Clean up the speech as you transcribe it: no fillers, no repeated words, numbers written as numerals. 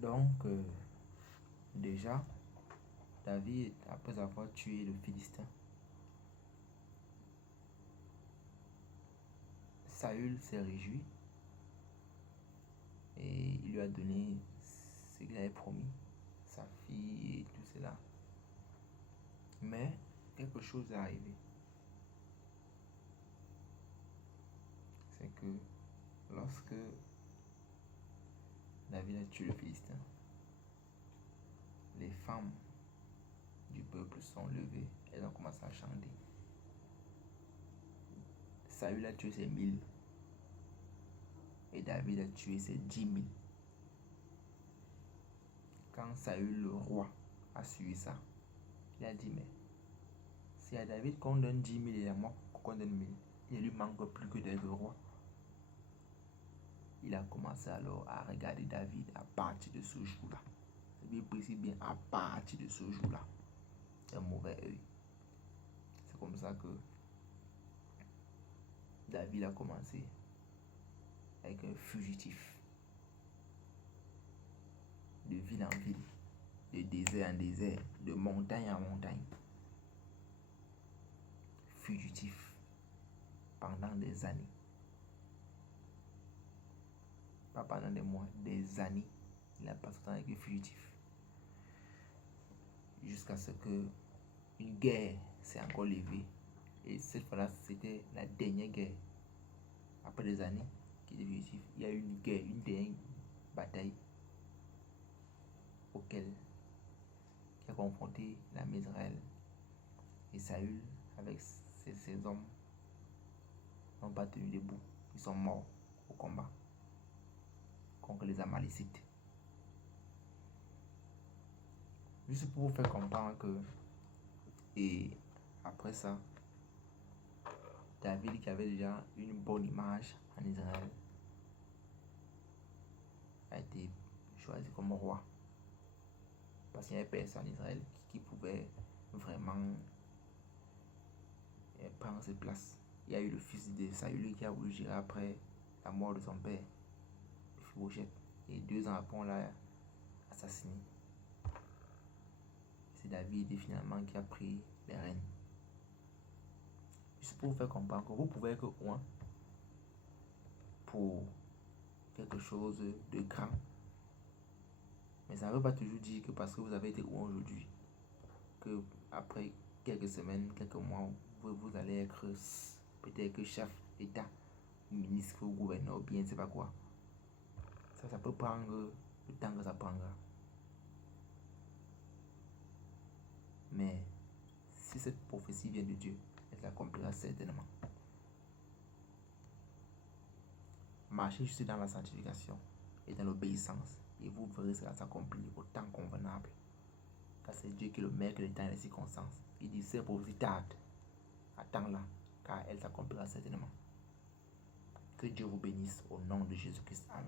Donc, déjà, David, après avoir tué le Philistin, Saül s'est réjoui et il lui a donné ce qu'il avait promis, sa fille et tout cela. Mais quelque chose est arrivé. C'est que lorsque David a tué le Philistin, les femmes du peuple sont levées, elles ont commencé à chanter. Saül a tué ses 1000 et David a tué ses 10 000. Quand Saül, le roi, a suivi ça, il a dit, mais c'est à David qu'on donne 10 000 et à moi qu'on donne 1000. Il ne lui manque plus que d'être roi. Il a commencé alors à regarder David à partir de ce jour-là. C'est bien précis, bien à partir de ce jour-là. Un mauvais œil. C'est comme ça que David a commencé avec un fugitif. De ville en ville, de désert en désert, de montagne en montagne. Fugitif pendant des années. Pas pendant des mois, des années. Il a passé temps avec les fugitifs. Jusqu'à ce que une guerre s'est encore levée. Et cette fois-là, c'était la dernière guerre. Après des années qu'il était fugitif, il y a eu une guerre, une dernière bataille qui a confronté l'armée d'Israël. Et Saül, avec ses hommes, n'ont pas tenu debout. Ils sont morts au combat contre les Amalécites. Juste pour vous faire comprendre que, et après ça, David, qui avait déjà une bonne image en Israël, a été choisi comme roi. Parce qu'il n'y avait personne en Israël qui pouvait vraiment prendre ses places. Il y a eu le fils de Saül qui a voulu gérer après la mort de son père, Mephibosheth. Et 2 ans après, on l'a assassiné. C'est David finalement qui a pris les rênes. Juste pour vous faire comprendre que vous pouvez être loin pour quelque chose de grand. Mais ça ne veut pas toujours dire que parce que vous avez été loin aujourd'hui, que après quelques semaines, quelques mois, vous allez être peut-être chef d'État, ministre ou gouverneur, ou bien je ne sais pas quoi. Ça peut prendre le temps que ça prendra. Mais si cette prophétie vient de Dieu, elle s'accomplira certainement. Marchez juste dans la sanctification et dans l'obéissance, et vous verrez cela s'accomplir au temps convenable. Car c'est Dieu qui le met que le temps et les circonstances. Il dit, cette prophétie tarde. Attends-la, car elle s'accomplira certainement. Que Dieu vous bénisse au nom de Jésus-Christ. Amen.